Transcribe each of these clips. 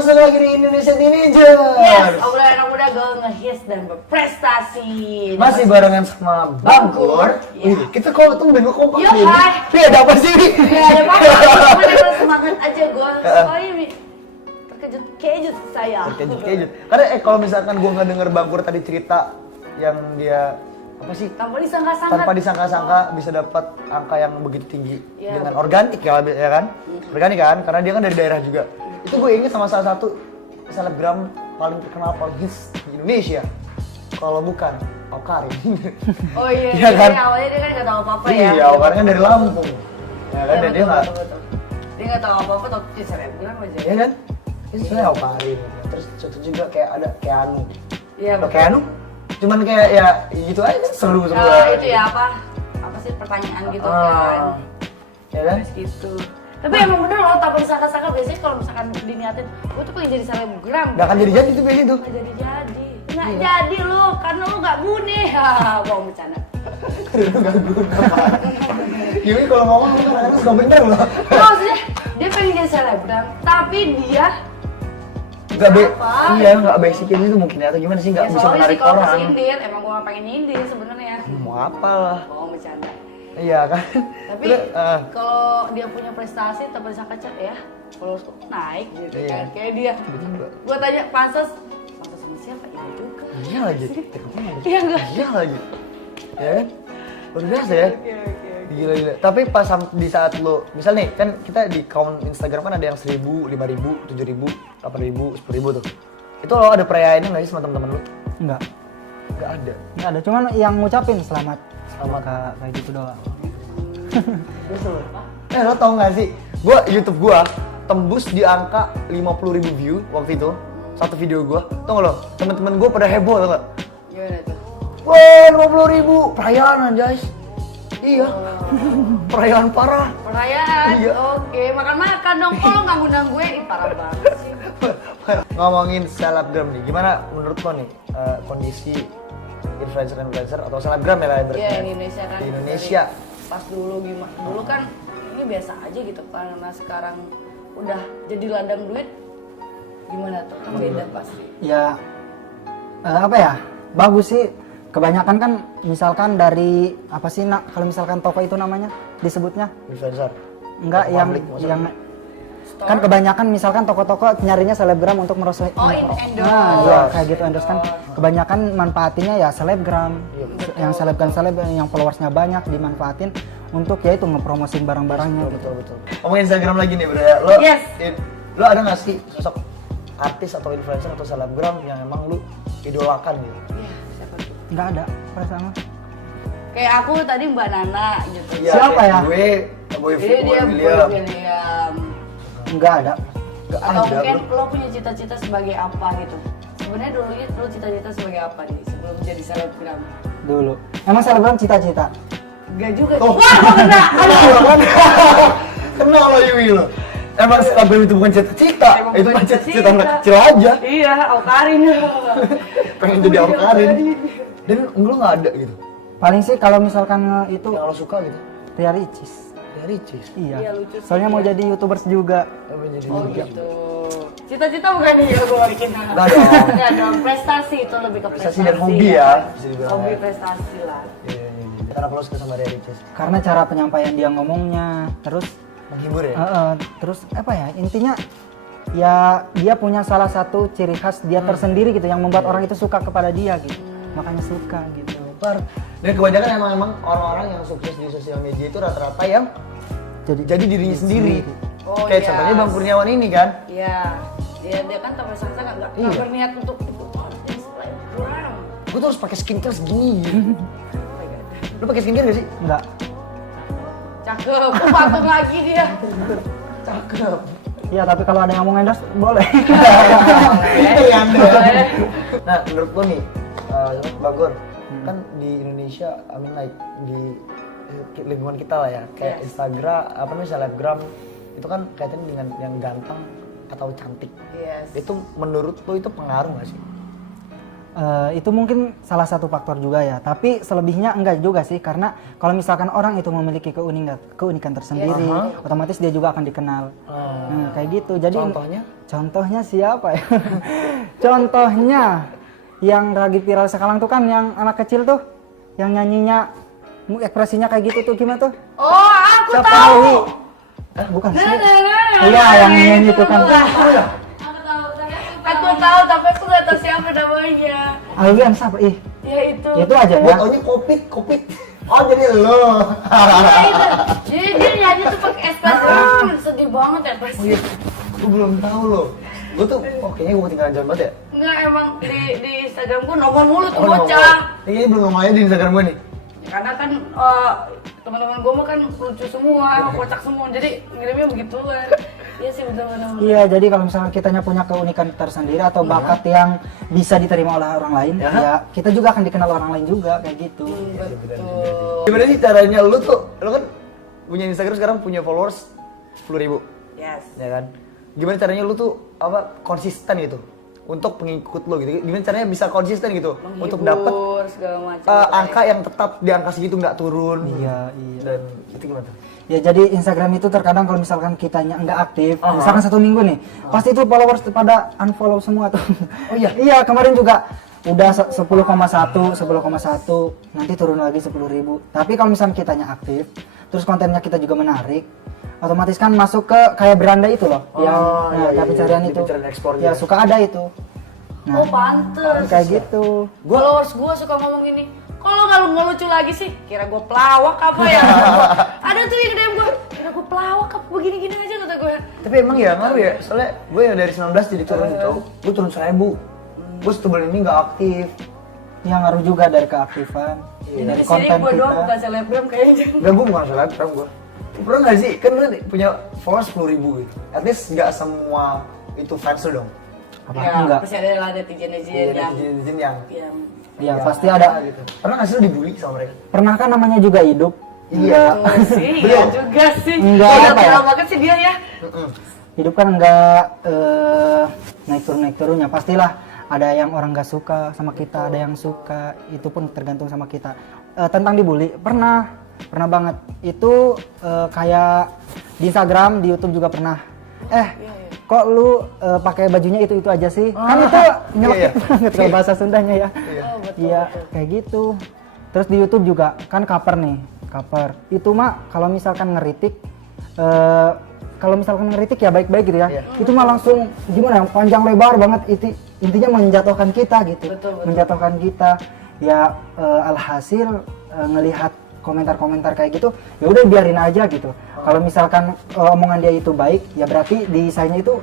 masuk lagi di Indonesia Teenager. Yes, obrolan anak muda gaul ngehits dan berprestasi. Masih barengan sama Bagor. Iya. Kita kok tumben kok kompak Yo, ini. hai. Tapi ada apa sih ini? Ya ada apa-apa, cuma emang semangat aja gue. Soalnya terkejut saya. Terkejut. Karena kalau misalkan gua nggak denger Bagor tadi cerita yang dia apa sih? Tanpa disangka-sangka bisa dapat angka yang begitu tinggi Ya, dengan betul. organik ya kan? Organik kan? Karena dia kan dari daerah juga. Itu gue inget sama salah satu selebgram paling terkenal paling hits di Indonesia. Kalau bukan Awkarin. Oh iya, Iya kan? awalnya dia kan nggak tahu apa-apa ya. Iya, Awkarin kan dari Lampung. Ya kan? Iya, Dan dia nggak, Dia nggak tahu apa-apa, tapi dia selebgram aja. ya kan? Itu sebenarnya Awkarin. Terus satu juga kayak ada Keanu. Iya, Ada Keanu? Cuman kayak ya gitu aja seru semua. Itu ya apa sih pertanyaan gitu kan. Ya kan? Terus gitu. Tapi emang bener loh, tanpa disangka-sangka biasanya kalau misalkan diniatin, gue tuh pengen jadi selebgram. Gak akan jadi-jadi tuh biasanya tuh. Nggak jadi-jadi. Nggak jadi lo, karena lo nggak gune. Hahaha, bohong bercanda. Lu gak guna Pak. Gini kalau ngomong lu kadang-kadang suka bener loh. Maksudnya, dia pengen jadi selebgram, tapi dia Gak apa? iya gak basicnya itu mungkin ya, atau gimana sih gak ya bisa soalnya menarik sih kalau orang. kesindir, emang gue pengen nyindir sebenarnya. Mau apa lah. Bohong bercanda. Iya kan. Tapi Terus, kalau dia punya prestasi tanpa disangka ya, kalau naik gitu Iya. kan, kayak dia. tiba-tiba. Gua tanya pansos sama siapa? Iya juga. Iya lagi. Iya enggak? Iya lagi. Ya kan. Luar biasa ya. Oke. Gila. Tapi pas di saat lo, misal nih kan kita di account Instagram kan ada yang 1000, 5000, 7000, 8000, 10000 tuh. Itu lo ada perayaannya nggak sih sama teman-teman lo? Enggak. Nggak ada. Enggak ada, cuman yang ngucapin selamat. Selamat. Kayak gitu doang. Lo tau gak sih, YouTube gua tembus di angka 50.000 view waktu itu. Satu video gua, tau gak lo? Temen-temen gua pada heboh tau gak? Gimana tuh? Wah 50.000, perayaan guys. Iya, perayaan parah. Perayaan. Iya. Oke, makan-makan dong. Kok lo nggak ngundang gue? Ih, parah banget sih. Ngomongin selebgram nih, gimana menurut lo nih kondisi influencer atau selebgram ya lah Iya, ibaratnya di Indonesia kan. di Indonesia? Pas dulu gimana? Dulu kan ini biasa aja gitu, karena sekarang udah jadi ladang duit. Gimana tuh? Kan beda pasti. Ya apa ya? Bagus sih. Kebanyakan kan misalkan dari apa sih nak kalau misalkan toko itu namanya disebutnya? Influencer? Enggak Toko yang publik maksudnya? yang Store. kan kebanyakan misalkan toko-toko nyarinya selebgram untuk merosot. Oh, endorse. ya kayak gitu endorse kan. Kebanyakan manfaatinnya ya selebgram. Iya, Yang selebgram yang followersnya banyak dimanfaatin untuk ya itu ngepromosin barang-barangnya gitu. Betul. Ngomongin Instagram lagi nih bro ya, Yes. Lo ada nggak sih sosok artis atau influencer atau selebgram yang emang lu idolakan gitu? Iya, siapa tuh? Enggak ada perasaan. Kayak aku tadi Mbak Nana gitu. Iya, Siapa ya? Gue, Boy Jadi dia William. William. Enggak ada. Gak Atau ada, mungkin bro. lo punya cita-cita sebagai apa gitu? Sebenarnya dulunya lo cita-cita sebagai apa nih sebelum jadi selebgram? Dulu. Emang selebgram cita-cita? Enggak juga. Oh. Wah, kok kena. Kenal lo Yui lo. Emang selebgram itu bukan cita-cita, Emang itu bukan kan cita-cita. cita-cita anak kecil aja. Iya, Awkarin. Pengen jadi Awkarin. Dan lo nggak ada gitu. Paling sih kalau misalkan itu Yang lo suka gitu. Ria Ricis. Ya Ricis. Iya, Iya. lucu sih Soalnya mau dia. jadi YouTubers juga. Pengen jadi Oh juga. gitu. Cita-cita bukan nih ya gue bikin. Nggak dong. Nggak dong, prestasi itu lebih ke Prestasi prestasi. dan hobi ya, bisa dibilang Hobi ya. prestasi lah. Iya. Kenapa lo suka sama Ria Ricis? Karena cara penyampaian dia ngomongnya, terus Menghibur ya? terus apa ya? Intinya ya dia punya salah satu ciri khas dia tersendiri gitu yang membuat orang itu suka kepada dia gitu. Makanya suka gitu. Dan kebanyakan emang orang-orang yang sukses di sosial media itu rata-rata yang jadi dirinya sendiri. Oh, Kayak yes. contohnya Bang Kurniawan ini kan. Iya. Dia kan tanpa sangka nggak Iya. berniat untuk artis selebgram. Gue tuh harus pakai skincare segini gitu. Lu pakai skincare gak sih? Enggak. Cakep, patung lagi dia. Cakep. Iya, tapi kalau ada yang mau endorse boleh. Pinter ya Anda. Boleh. Nah, menurut lo nih, Bagor, kan di Indonesia, like di lingkungan kita lah ya, kayak Yes. Instagram, apa namanya, selebgram, itu kan kaitannya dengan yang ganteng atau cantik. Yes. Itu menurut lo itu pengaruh gak sih? Itu mungkin salah satu faktor juga ya, tapi selebihnya enggak juga sih, karena kalau misalkan orang itu memiliki keunikan tersendiri, otomatis dia juga akan dikenal. Nah, kayak gitu. Jadi contohnya siapa ya? Contohnya yang lagi viral sekarang tuh kan yang anak kecil tuh, yang nyanyinya ekspresinya kayak gitu tuh, gimana tuh? Oh, aku Siapa tahu. Bukan sih? Iya, yang nyanyi itu kan. Aku tahu, tapi aku nggak tahu siapa namanya. Alwian siapa? Ih, Ya itu. itu aja ya. Fotonya kopit. Oh jadi lo. Ya itu. Jadi dia nyanyi tuh pakai ekspresi. Sedih banget ya pasti. Gue belum tahu loh. Gue tuh, kayaknya gue ketinggalan zaman banget ya. Enggak, emang di Instagram gua nongol mulu tuh bocah. Ini belum ngomong aja di Instagram gue nih. Karena kan teman-teman gua mah kan lucu semua, kocak semua. Jadi ngirimnya begituan. Iya sih betul-betul. Iya, jadi kalau misalnya kitanya punya keunikan tersendiri atau bakat yang bisa diterima oleh orang lain, ya kita juga akan dikenal orang lain juga kayak gitu. Betul. Gimana sih caranya lu tuh? Lu kan punya Instagram sekarang punya followers 10.000, Yes. ya kan? Gimana caranya lu tuh konsisten gitu untuk pengikut lu gitu? Gimana caranya bisa konsisten gitu untuk dapat Menghibur, segala macam. angka yang tetap di angka segitu nggak turun? Iya. Dan itu gimana tuh? Ya jadi Instagram itu terkadang kalau misalkan kitanya nggak aktif, misalkan 1 minggu nih, pasti itu followers pada unfollow semua tuh. Oh iya? Iya, kemarin juga udah 10,1, nanti turun lagi 10.000. Tapi kalau misalkan kitanya aktif, terus kontennya kita juga menarik, otomatis kan masuk ke kayak beranda itu loh, kayak pencarian itu. Ya suka ada itu. Oh pantes. Kayak gitu. Followers gua suka ngomong gini, kalau nggak lucu lagi sih, kira gua pelawak apa ya? Ada tuh yang DM gua, kira gua pelawak apa begini-gini aja kata gua. Tapi emang ya ngaruh ya, soalnya gue yang dari 19 jadi turun gitu, gue turun 1.000. Gue setebal ini nggak aktif. Yang ngaruh juga dari keaktifan, Jadi dari di sini konten gua doang kita. bukan selebgram kayaknya. Enggak, gue bukan selebgram gue. Pernah nggak sih, kan lu punya followers 10.000 gitu. At least nggak semua itu fans lu dong. Apa? Ya, Enggak. pasti ada lah netizen-netizen yang yang Ya pasti ada. gitu. Pernah nggak sih lu dibully sama mereka? Pernah kan namanya juga hidup. Iya. Betul sih, iya juga sih. Enggak, Udah apa ya? viral banget sih dia ya. Hidup kan enggak naik turunnya. Pastilah ada yang orang nggak suka sama kita, ada yang suka. Itu pun tergantung sama kita. Tentang dibully, pernah banget. Itu kayak di Instagram, di YouTube juga pernah. Kok lu pakai bajunya itu aja sih? Kan itu nyelekit banget kalau bahasa Sundanya ya. Iya, kayak gitu. Terus di YouTube juga kan cover nih, cover. Itu mah kalau misalkan ngeritik ya baik-baik gitu ya. Itu mah langsung gimana ya, panjang lebar banget, intinya menjatuhkan kita gitu. Betul. Menjatuhkan kita. Ya alhasil ngelihat komentar-komentar kayak gitu, ya udah biarin aja gitu. Kalau misalkan omongan dia itu baik, ya berarti di sayanya itu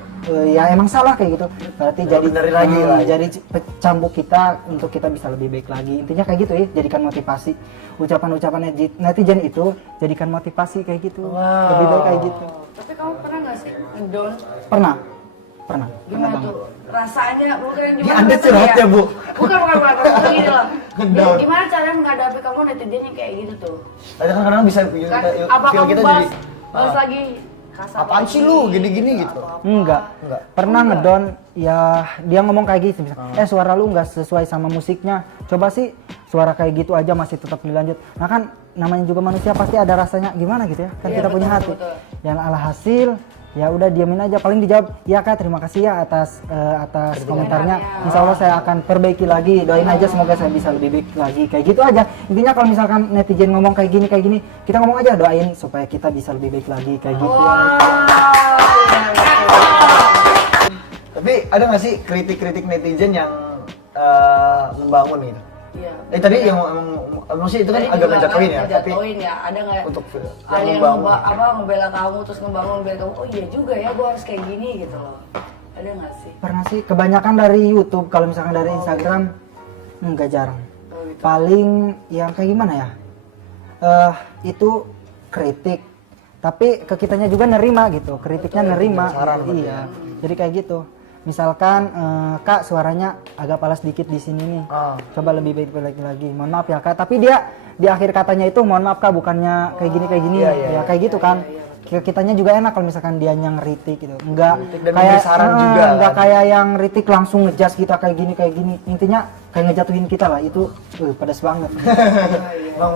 ya emang salah kayak gitu. Berarti jadi cambuk kita untuk kita bisa lebih baik lagi. Intinya kayak gitu ya, jadikan motivasi. Ucapan-ucapan netizen itu jadikan motivasi kayak gitu. Lebih baik kayak gitu. Tapi kamu pernah nggak sih ngedown? Pernah Gimana banget. tuh? Rasanya bukan Ini Anda curhat ya, Bu? Bukan maksudnya gini loh. Ngedown. Gimana caranya menghadapi kamu netizen yang kayak gitu tuh? Kadang-kadang bisa bikin Kan kita, apa feel kamu kita bahas jadi lagi kasar apaan lagi, sih lu gini-gini gitu. Enggak. Pernah ngedown, ya dia ngomong kayak gitu misalnya, suara lu nggak sesuai sama musiknya. Coba sih suara kayak gitu aja masih tetap dilanjut. Nah kan namanya juga manusia pasti ada rasanya gimana gitu ya. Kan Iya, kita punya betul, hati. betul. Yang alhasil ya udah diamin aja, paling dijawab ya Kak terima kasih ya atas komentarnya. Insya Allah saya akan perbaiki lagi, doain aja semoga saya bisa lebih baik lagi, kayak gitu aja. Intinya kalau misalkan netizen ngomong kayak gini kita ngomong aja doain supaya kita bisa lebih baik lagi kayak gitu. Tapi ada nggak sih kritik-kritik netizen yang membangun gitu? Iya. Tadi yang maksudnya itu kan Tadi agak juga menjatuhin ya, tapi ngejatuhin ya. Ada nggak untuk ada yang membangun. ngebela kamu terus ngebangun bela kamu, oh iya juga ya gue harus kayak gini gitu loh. Ada nggak sih? Pernah sih, kebanyakan dari YouTube, kalau misalkan dari Instagram enggak, jarang. Oh, gitu. Paling yang kayak gimana ya, itu kritik, tapi ke kitanya juga nerima gitu, kritiknya nerima. saran Iya, jadi kayak gitu. Misalkan Kak suaranya agak palas dikit di sini nih, coba lebih baik lagi, mohon maaf ya Kak. Tapi dia di akhir katanya itu mohon maaf Kak, bukannya kayak gini Iya, ya kayak gitu kan. kitanya juga enak kalau misalkan dia yang ngeritik gitu. Enggak Ngeritik dan memberi saran juga, enggak kan? kayak yang ngeritik langsung ngejudge kita kayak gini. Intinya kayak ngejatuhin kita lah. Itu pedas banget. Bang,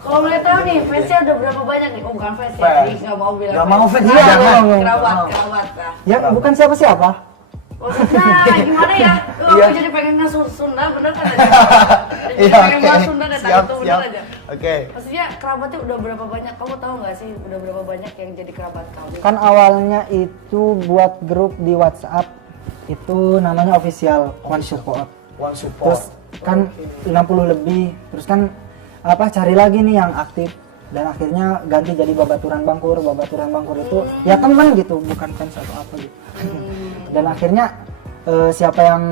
Kalau boleh tahu nih, fansnya udah berapa banyak nih? Oh bukan fans ya, Fans. jadi nggak mau bilang. Nggak mau fans, Iya, jangan. Kerabat. Nah. Ya bukan siapa-siapa. Maksudnya gimana ya? Iya. Aku jadi pengen ngasur Sunda, bener kan aja? Jadi Iya, pengen oke. bahas Sunda dan Siap, itu bener siap. aja. Oke. Maksudnya kerabatnya udah berapa banyak? Kamu tahu nggak sih udah berapa banyak yang jadi kerabat kamu? Kan awalnya itu buat grup di WhatsApp itu namanya official One Support. One support. Terus kan 60 lebih. Terus kan cari lagi nih yang aktif dan akhirnya ganti jadi Babaturan Bangkur. Babaturan Bangkur itu ya teman gitu, bukan fans atau apa gitu. Dan akhirnya siapa yang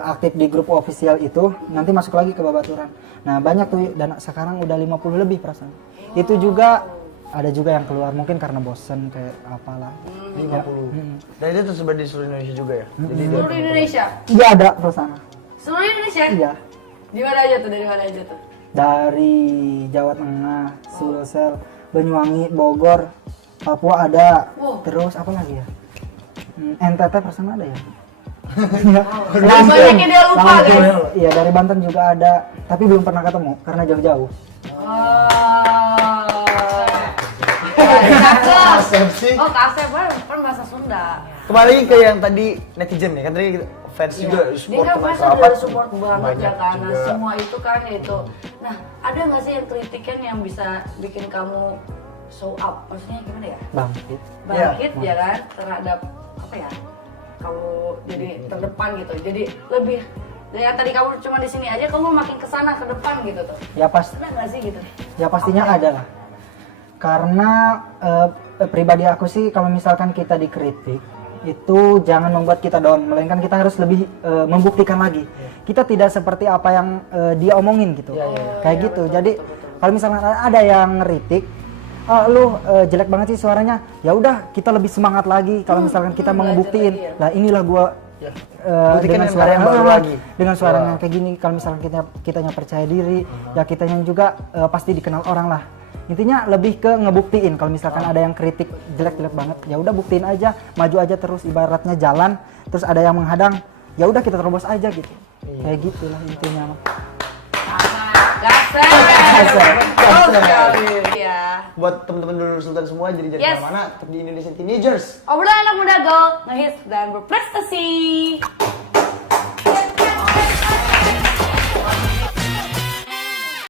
aktif di grup official itu nanti masuk lagi ke Babaturan. Nah banyak tuh dan sekarang udah 50 lebih perasaan. Itu juga ada juga yang keluar mungkin karena bosen kayak apalah. 50. Dan itu tersebar di seluruh Indonesia juga ya? Jadi dia Seluruh Indonesia? Iya ada perasaan. Seluruh Indonesia? Iya. Di mana aja tuh? Dari mana aja tuh? Dari Jawa Tengah, Sulsel, Banyuwangi, Bogor, Papua ada. Wow. Terus apa lagi ya? NTT perasaan ada ya? Banyaknya dia lupa Lampung, guys. iya dari Banten juga ada, tapi belum pernah ketemu karena jauh-jauh. Asep sih. Oh kasep kan bahasa Sunda. Kembali ke yang tadi netizen ya, kan tadi fans juga Dia support kan teman pasti kerabat. udah support banget Banyak ya kan. Nah, juga. semua itu kan itu. Nah, ada nggak sih yang kritikan yang bisa bikin kamu show up? Maksudnya gimana ya? Bangkit. Bangkit ya kan terhadap apa ya? Kamu jadi terdepan gitu. Jadi lebih ya tadi kamu cuma di sini aja, kamu makin kesana ke depan gitu tuh. Ya Ada nggak sih gitu? ya pastinya ada lah. Karena pribadi aku sih kalau misalkan kita dikritik itu jangan membuat kita down, melainkan kita harus lebih membuktikan lagi. Kita tidak seperti apa yang dia omongin gitu. Kayak gitu. Jadi kalau misalkan ada yang ngeritik, lu jelek banget sih suaranya. Ya udah, kita lebih semangat lagi kalau misalkan kita mau ngebuktiin. lagi ya. Lah inilah gua Buktikan dengan dengan suara yang baru lagi. dengan suara yang kayak gini. Kalau misalkan kitanya percaya diri, ya kitanya juga pasti dikenal orang lah. Intinya lebih ke ngebuktiin. Kalau misalkan ada yang kritik jelek-jelek banget, ya udah buktiin aja, maju aja terus, ibaratnya jalan terus ada yang menghadang, ya udah kita terobos aja gitu. Kayak gitulah intinya. Gasep. Betul sekali ya. Buat teman-teman dulu Sultan semua jadi Yes. mana tetap di Indonesian Teenagers. Obrolan anak muda go, ngehits dan berprestasi.